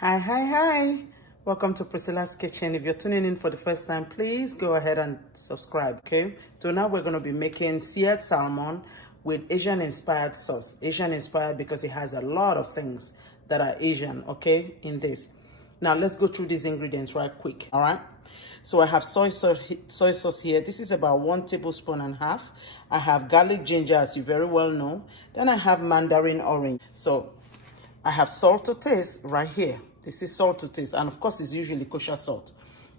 Hi. Welcome to Priscilla's Kitchen. If you're tuning in for the first time, please go ahead and subscribe, okay? So now we're going to be making seared salmon with Asian-inspired sauce. Asian-inspired because it has a lot of things that are Asian, okay, in this. Now let's go through these ingredients right quick, all right? So I have soy sauce here. This is about 1.5 tablespoons. I have garlic ginger, as you very well know. Then I have mandarin orange. So I have salt to taste right here. This is salt to taste, and of course it's usually kosher salt.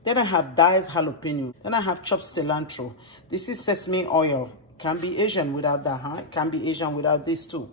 Then I have diced jalapeno. Then I have chopped cilantro. This is sesame oil. Can be Asian without that, huh? Can be Asian without this too.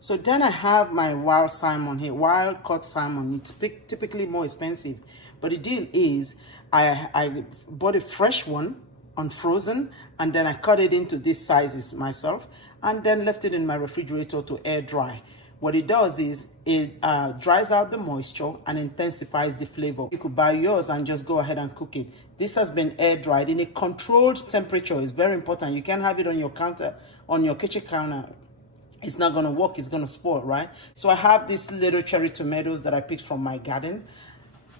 So then I have my wild salmon here, wild caught salmon. It's typically more expensive, but the deal is I bought a fresh one, unfrozen, and then I cut it into these sizes myself, and then left it in my refrigerator to air dry. What it does is it dries out the moisture and intensifies the flavor. You could buy yours and just go ahead and cook it. This has been air dried in a controlled temperature. It's very important. You can't have it on your counter, on your kitchen counter. It's not going to work. It's going to spoil, right? So I have these little cherry tomatoes that I picked from my garden.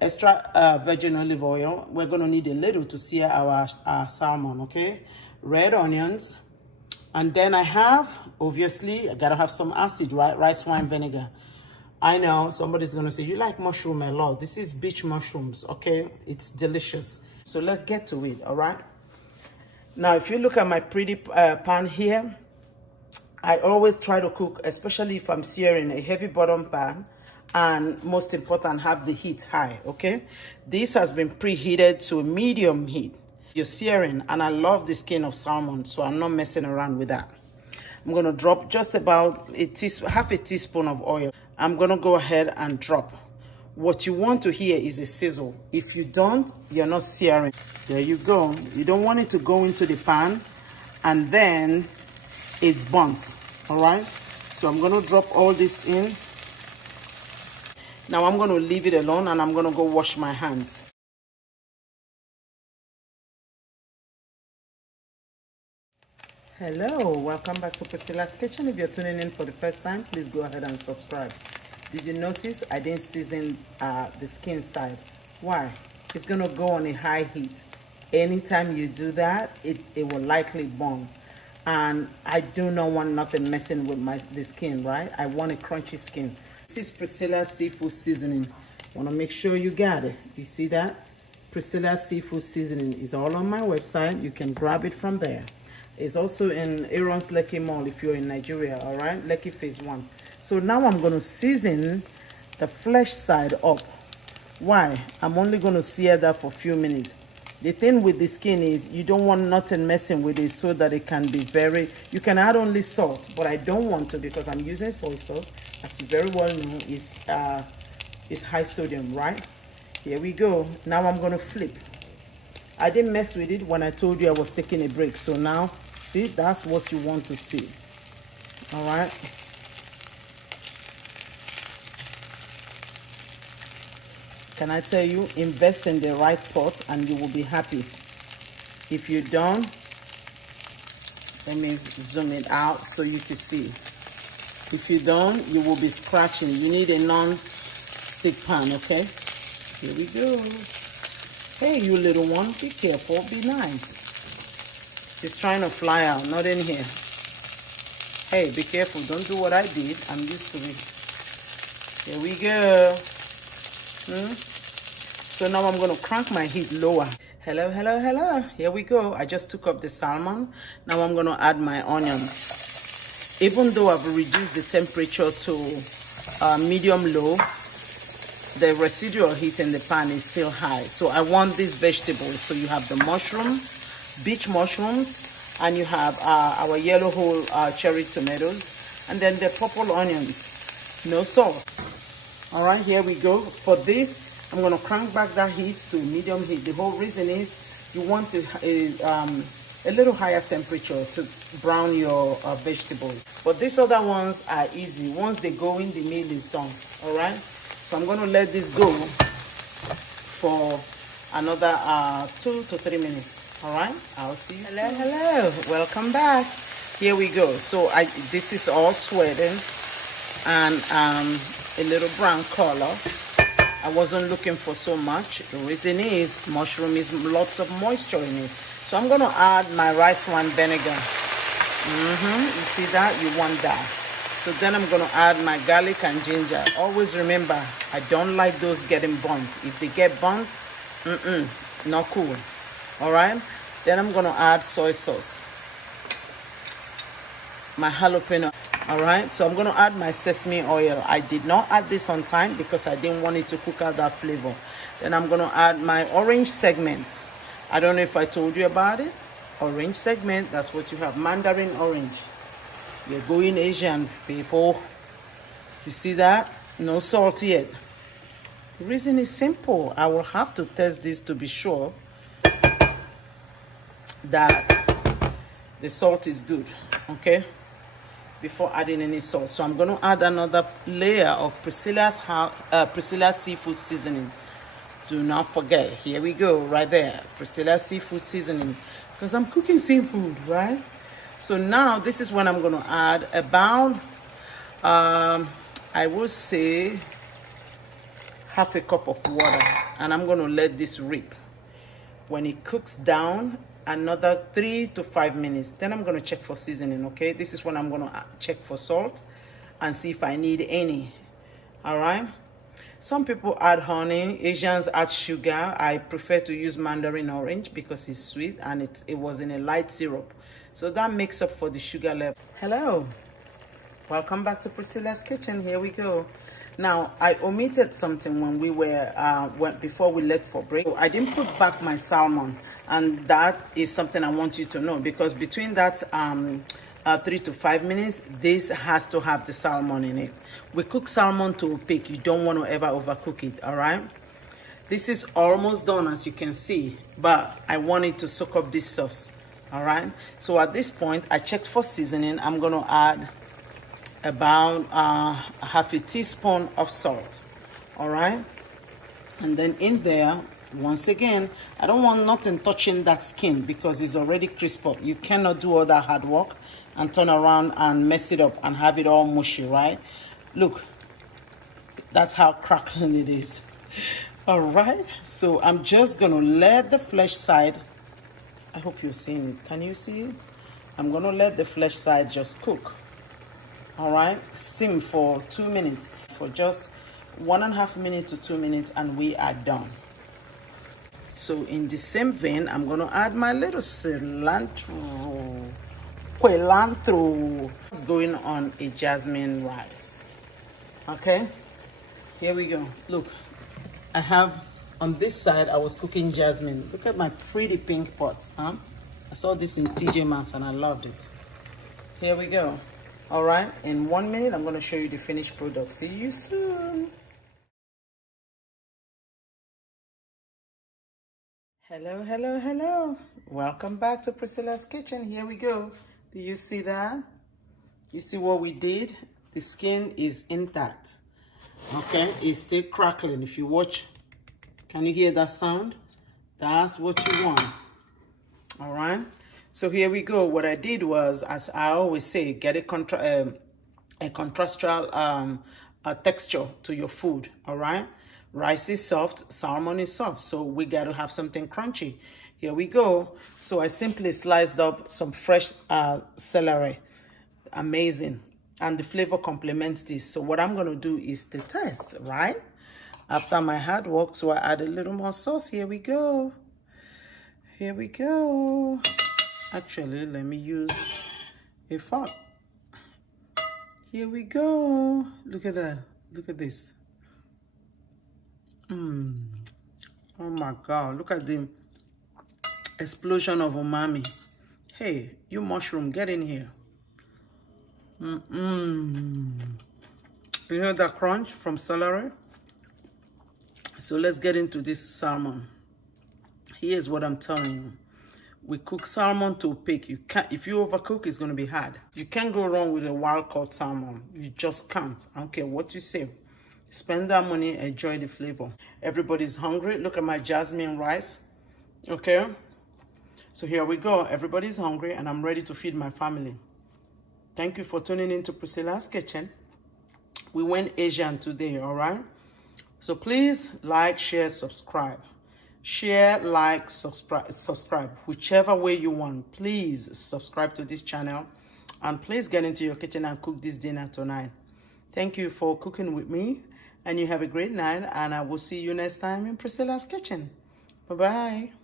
Extra virgin olive oil. We're going to need a little to sear our salmon, okay? Red onions. And then I have, obviously, I gotta have some acid, right? Rice wine vinegar. I know somebody's gonna say, you like mushroom a lot. This is beach mushrooms, okay? It's delicious. So let's get to it, all right? Now, if you look at my pretty pan here, I always try to cook, especially if I'm searing, a heavy bottom pan, and most important, have the heat high, okay? This has been preheated to a medium heat. You're searing, and I love the skin of salmon, so I'm not messing around with that. I'm gonna drop just about half a teaspoon of oil. I'm gonna go ahead and drop. What you want to hear is a sizzle. If you don't, you're not searing. There you go. You don't want it to go into the pan and then it's burnt, all right? So I'm gonna drop all this in. Now I'm gonna leave it alone and I'm gonna go wash my hands. Hello, welcome back to Priscilla's Kitchen. If you're tuning in for the first time, please go ahead and subscribe. Did you notice I didn't season the skin side? Why? It's gonna go on a high heat. Anytime you do that, it will likely burn. And I do not want nothing messing with the skin, right? I want a crunchy skin. This is Priscilla's Seafood Seasoning. Wanna make sure you got it. You see that? Priscilla's Seafood Seasoning is all on my website. You can grab it from there. It's also in Aaron's Lekki Mall if you're in Nigeria, all right? Lekki Phase 1. So now I'm going to season the flesh side up. Why? I'm only going to sear that for a few minutes. The thing with the skin is you don't want nothing messing with it so that it can be very... You can add only salt, but I don't want to because I'm using soy sauce. As you very well know, it's high sodium, right? Here we go. Now I'm going to flip. I didn't mess with it when I told you I was taking a break. So now, see, that's what you want to see. All right. Can I tell you, invest in the right pot and you will be happy. If you don't, let me zoom it out so you can see. If you don't, you will be scratching. You need a non-stick pan, okay? Here we go. Hey, you little one, be careful, be nice. It's trying to fly out, not in here. Hey, be careful, don't do what I did. I'm used to it. Here we go. So now I'm gonna crank my heat lower. Hello. Here we go. I just took up the salmon. Now I'm gonna add my onions. Even though I've reduced the temperature to medium-low, the residual heat in the pan is still high. So I want these vegetables. So you have the mushroom, beach mushrooms, and you have our yellow whole cherry tomatoes, and then the purple onions. No salt. All right, here we go. For this, I'm gonna crank back that heat to a medium heat. The whole reason is you want a little higher temperature to brown your vegetables. But these other ones are easy. Once they go in, the meal is done. All right. So I'm going to let this go for another 2 to 3 minutes. All right, I'll see you soon. Hello, welcome back. Here we go. So this is all sweating and a little brown color. I wasn't looking for so much. The reason is mushroom is lots of moisture in it. So I'm gonna add my rice wine vinegar. You see that? You want that. So then I'm gonna add my garlic and ginger. Always remember, I don't like those getting burnt. If they get burnt, not cool. All right. Then I'm gonna add soy sauce, my jalapeno. All right, so I'm gonna add my sesame oil. I did not add this on time because I didn't want it to cook out that flavor. Then I'm gonna add my orange segment. I don't know if I told you about it. Orange segment, that's what you have, mandarin orange. You're going Asian, people. You see that? No salt yet. The reason is simple. I will have to test this to be sure that the salt is good, okay? Before adding any salt. So I'm going to add another layer of Priscilla's seafood seasoning. Do not forget, here we go, right there, Priscilla's seafood seasoning, because I'm cooking seafood, right? So now this is when I'm going to add about, I would say, half a cup of water, and I'm going to let this rip. When it cooks down, another 3 to 5 minutes, then I'm going to check for seasoning. Okay, this is when I'm going to check for salt and see if I need any. All right, some people add honey, Asians add sugar. I prefer to use mandarin orange because it's sweet and it was in a light syrup, so that makes up for the sugar level. Hello, welcome back to Priscilla's Kitchen. Here we go. Now, I omitted something when we were before we left for break. I didn't put back my salmon, and that is something I want you to know, because between that 3 to 5 minutes, this has to have the salmon in it. We cook salmon to a peak. You don't want to ever overcook it. All right. This is almost done, as you can see, but I want it to soak up this sauce. All right. So at this point, I checked for seasoning. I'm gonna add about half a teaspoon of salt. All right, and then in there, once again, I don't want nothing touching that skin because it's already crisp up. You cannot do all that hard work and turn around and mess it up and have it all mushy, right? Look, that's how crackling it is. All right, so I'm just gonna let the flesh side, I hope you're seeing it, can you see it? I'm gonna let the flesh side just cook. All right, steam for 2 minutes, for just 1.5 minutes to 2 minutes, and we are done. So in the same vein, I'm gonna add my little cilantro. It's going on a jasmine rice. Okay, here we go. Look, I have on this side, I was cooking jasmine. Look at my pretty pink pots. I saw this in TJ Maxx and I loved it. Here we go. All right, in 1 minute, I'm going to show you the finished product. See you soon. Hello, hello, hello. Welcome back to Priscilla's Kitchen. Here we go. Do you see that? You see what we did? The skin is intact. Okay, it's still crackling. If you watch, can you hear that sound? That's what you want. All right. So here we go. What I did was, as I always say, get a contrastal texture to your food. All right. Rice is soft, salmon is soft, so we got to have something crunchy. Here we go. So I simply sliced up some fresh celery. Amazing. And the flavor complements this. So what I'm going to do is the test, right? After my hard work, so I add a little more sauce. Here we go. Here we go. Actually, let me use a fork. Here we go. Look at that. Look at this. Oh my God. Look at the explosion of umami. Hey, you mushroom, get in here. You hear that crunch from celery? So let's get into this salmon. Here's what I'm telling you. We cook salmon to a peak. You can't, if you overcook, it's going to be hard. You can't go wrong with a wild-caught salmon. You just can't. I don't care what you say. Spend that money, enjoy the flavor. Everybody's hungry. Look at my jasmine rice. Okay? So here we go. Everybody's hungry, and I'm ready to feed my family. Thank you for tuning in to Priscilla's Kitchen. We went Asian today, all right? So please like, share, subscribe. Share, like, subscribe, whichever way you want. Please subscribe to this channel, and please get into your kitchen and cook this dinner tonight. Thank you for cooking with me, and you have a great night, and I will see you next time in Priscilla's kitchen. Bye-bye.